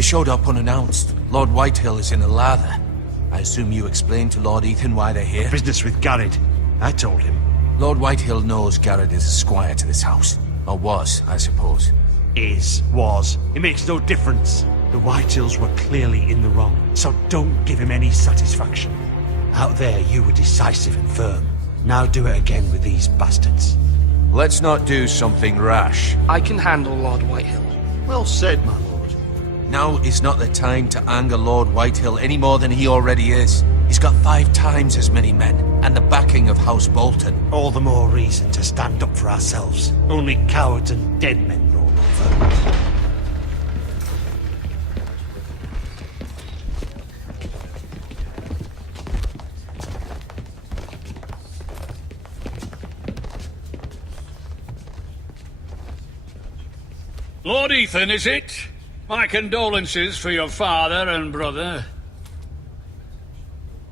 They showed up unannounced. Lord Whitehill is in a lather. I assume you explained to Lord Ethan why they're here? Business with Garrett. I told him. Lord Whitehill knows Garrett is a squire to this house. Or was, I suppose. Was. It makes no difference. The Whitehills were clearly in the wrong, so don't give him any satisfaction. Out there, you were decisive and firm. Now do it again with these bastards. Let's not do something rash. I can handle Lord Whitehill. Well said, my lord. Now is not the time to anger Lord Whitehill any more than he already is. He's got 5 times as many men, and the backing of House Bolton. All the more reason to stand up for ourselves. Only cowards and dead men roll over. Lord Ethan, is it? My condolences for your father and brother.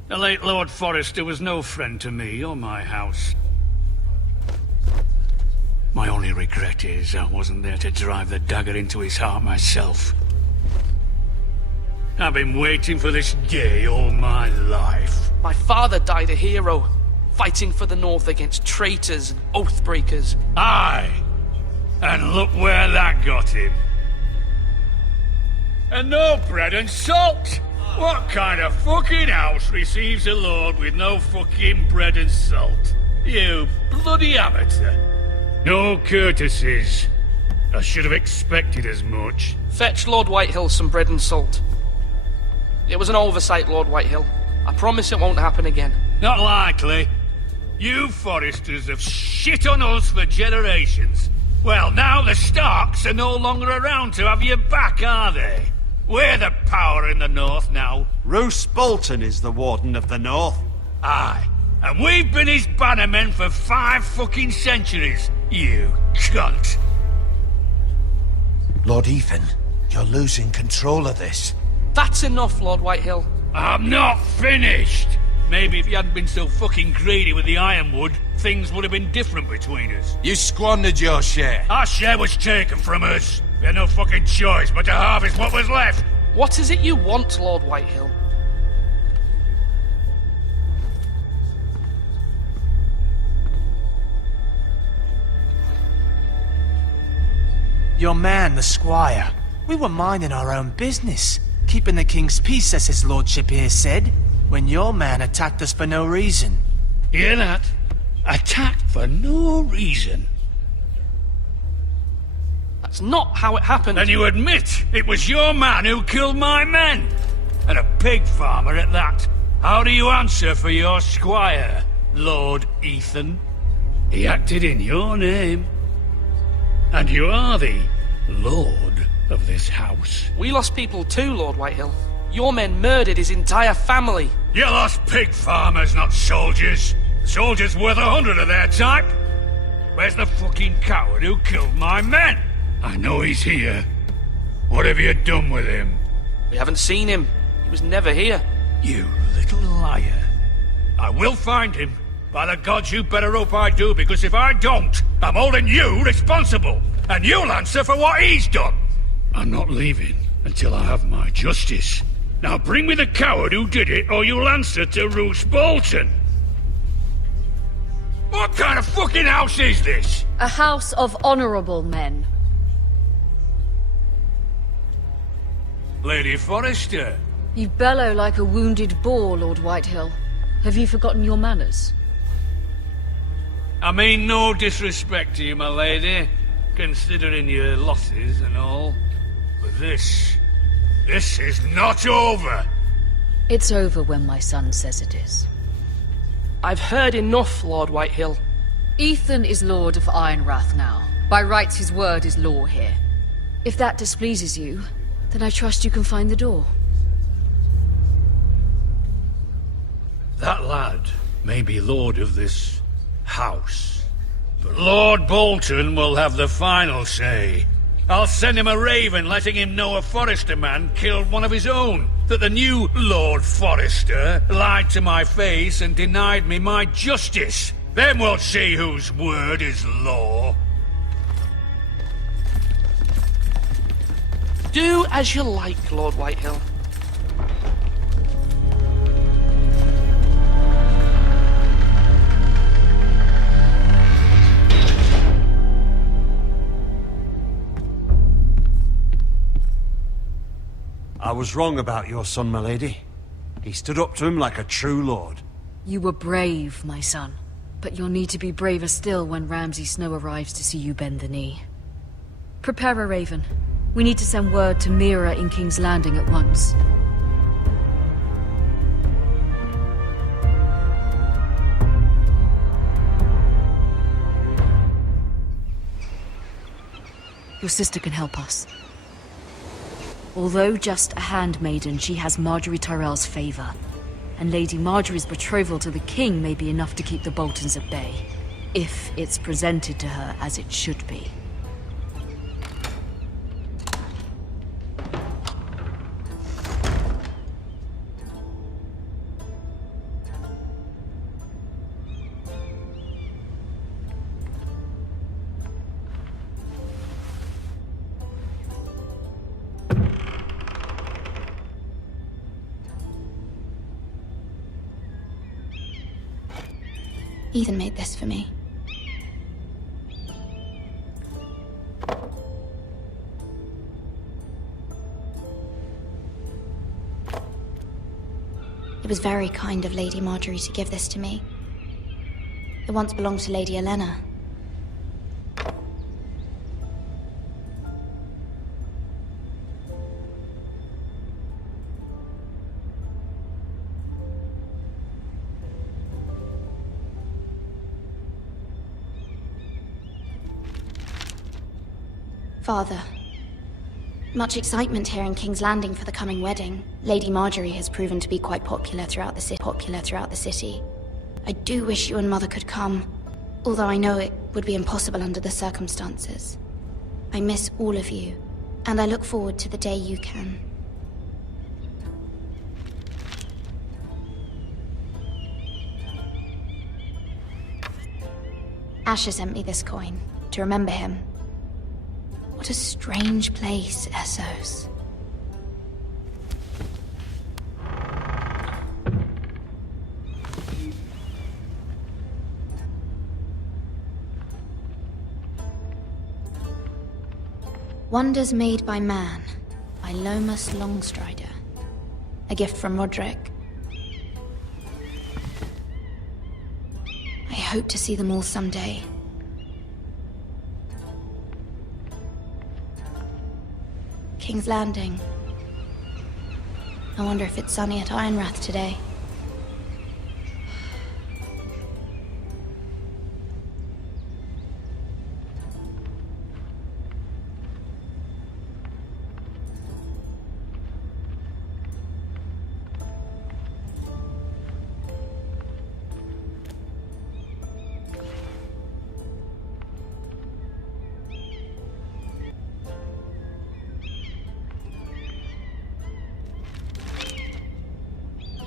The late Lord Forrester was no friend to me or my house. My only regret is I wasn't there to drive the dagger into his heart myself. I've been waiting for this day all my life. My father died a hero, fighting for the North against traitors and oathbreakers. Aye! And look where that got him. And no bread and salt! What kind of fucking house receives a lord with no fucking bread and salt? You bloody amateur. No courtesies. I should have expected as much. Fetch Lord Whitehill some bread and salt. It was an oversight, Lord Whitehill. I promise it won't happen again. Not likely. You Forresters have shit on us for generations. Well, now the Starks are no longer around to have your back, are they? We're the power in the North now. Roose Bolton is the Warden of the North. Aye. And we've been his bannermen for 5 fucking centuries. You cunt. Lord Ethan, you're losing control of this. That's enough, Lord Whitehill. I'm not finished. Maybe if you hadn't been so fucking greedy with the ironwood, things would have been different between us. You squandered your share. Our share was taken from us. We had no fucking choice but to harvest what was left. What is it you want, Lord Whitehill? Your man, the squire. We were minding our own business, keeping the king's peace, as his lordship here said, when your man attacked us for no reason. Hear that? Attacked for no reason. That's not how it happened. And you admit it was your man who killed my men? And a pig farmer at that. How do you answer for your squire, Lord Ethan? He acted in your name. And you are the lord of this house. We lost people too, Lord Whitehill. Your men murdered his entire family. You lost pig farmers, not soldiers. Soldiers worth 100 of their type. Where's the fucking coward who killed my men? I know he's here. What have you done with him? We haven't seen him. He was never here. You little liar. I will find him. By the gods, you better hope I do, because if I don't, I'm holding you responsible. And you'll answer for what he's done. I'm not leaving until I have my justice. Now bring me the coward who did it, or you'll answer to Roose Bolton. What kind of fucking house is this? A house of honorable men. Lady Forrester. You bellow like a wounded boar, Lord Whitehill. Have you forgotten your manners? I mean no disrespect to you, my lady, considering your losses and all. But this is not over. It's over when my son says it is. I've heard enough, Lord Whitehill. Ethan is Lord of Ironrath now. By rights, his word is law here. If that displeases you, then I trust you can find the door. That lad may be lord of this house, but Lord Bolton will have the final say. I'll send him a raven letting him know a Forrester man killed one of his own, that the new Lord Forrester lied to my face and denied me my justice. Then we'll see whose word is law. Do as you like, Lord Whitehill. I was wrong about your son, my lady. He stood up to him like a true lord. You were brave, my son. But you'll need to be braver still when Ramsay Snow arrives to see you bend the knee. Prepare a raven. We need to send word to Mira in King's Landing at once. Your sister can help us. Although just a handmaiden, she has Marjorie Tyrell's favor. And Lady Marjorie's betrothal to the king may be enough to keep the Boltons at bay. If it's presented to her as it should be. Ethan made this for me. It was very kind of Lady Marjorie to give this to me. It once belonged to Lady Elena. Father, much excitement here in King's Landing for the coming wedding. Lady Marjorie has proven to be quite popular throughout the city. I do wish you and Mother could come, although I know it would be impossible under the circumstances. I miss all of you, and I look forward to the day you can. Asher sent me this coin, to remember him. What a strange place, Essos. Wonders Made by Man, by Lomas Longstrider. A gift from Roderick. I hope to see them all someday. King's Landing. I wonder if it's sunny at Ironrath today.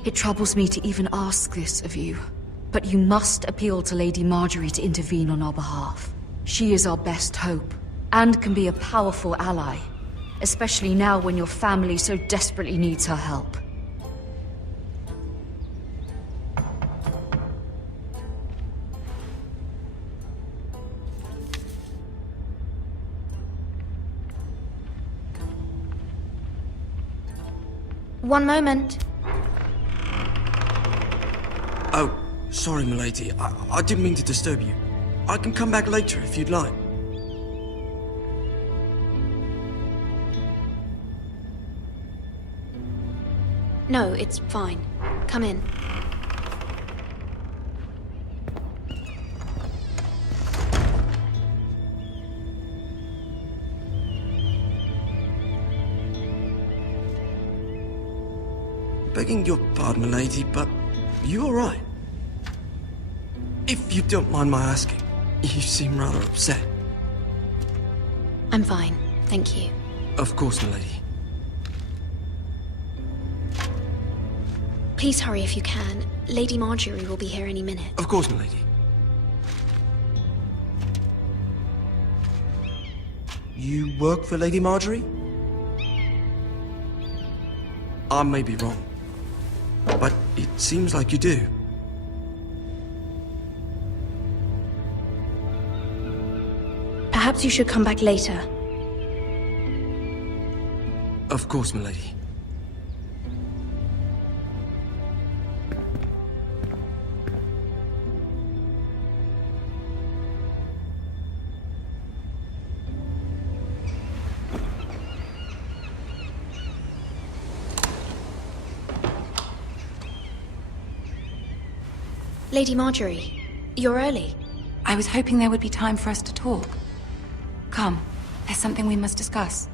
It troubles me to even ask this of you, but you must appeal to Lady Marjorie to intervene on our behalf. She is our best hope, and can be a powerful ally, especially now when your family so desperately needs her help. One moment. Oh, sorry, milady. I didn't mean to disturb you. I can come back later if you'd like. No, it's fine. Come in. Begging your pardon, milady, but you all right? If you don't mind my asking, you seem rather upset. I'm fine, thank you. Of course, milady. Please hurry if you can. Lady Marjorie will be here any minute. Of course, milady. You work for Lady Marjorie? I may be wrong, but it seems like you do. Perhaps you should come back later. Of course, milady. Lady Marjorie, you're early. I was hoping there would be time for us to talk. Come, there's something we must discuss.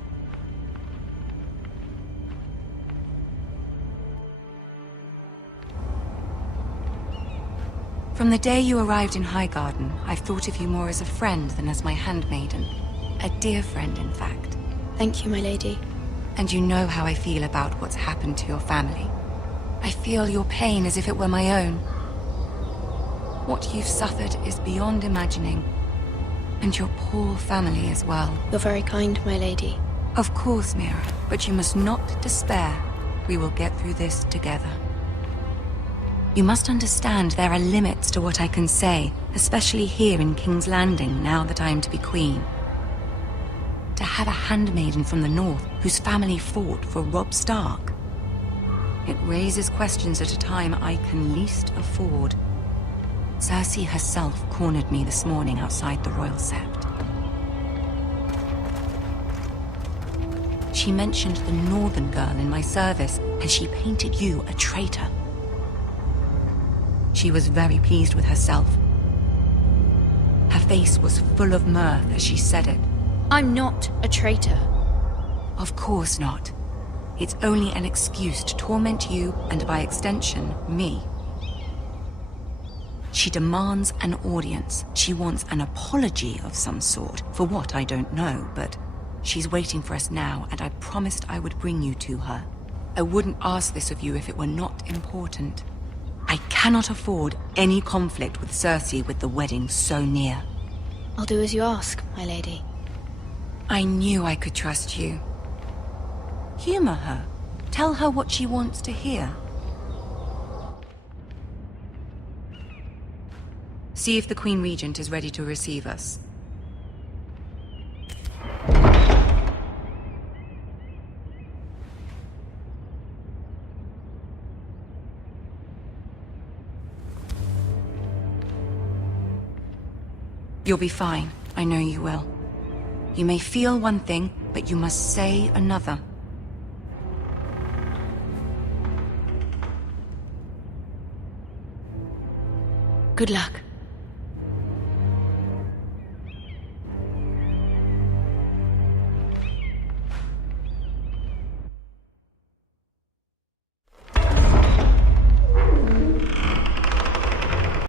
From the day you arrived in Highgarden, I've thought of you more as a friend than as my handmaiden. A dear friend, in fact. Thank you, my lady. And you know how I feel about what's happened to your family. I feel your pain as if it were my own. What you've suffered is beyond imagining. And your poor family as well. You're very kind, my lady. Of course, Mira, but you must not despair. We will get through this together. You must understand there are limits to what I can say, especially here in King's Landing, now that I am to be queen. To have a handmaiden from the north whose family fought for Robb Stark. It raises questions at a time I can least afford. Cersei herself cornered me this morning outside the Royal Sept. She mentioned the northern girl in my service, and she painted you a traitor. She was very pleased with herself. Her face was full of mirth as she said it. I'm not a traitor. Of course not. It's only an excuse to torment you, and by extension, me. She demands an audience. She wants an apology of some sort, for what I don't know, but she's waiting for us now, and I promised I would bring you to her. I wouldn't ask this of you if it were not important. I cannot afford any conflict with Cersei with the wedding so near. I'll do as you ask, my lady. I knew I could trust you. Humor her. Tell her what she wants to hear. See if the Queen Regent is ready to receive us. You'll be fine. I know you will. You may feel one thing, but you must say another. Good luck.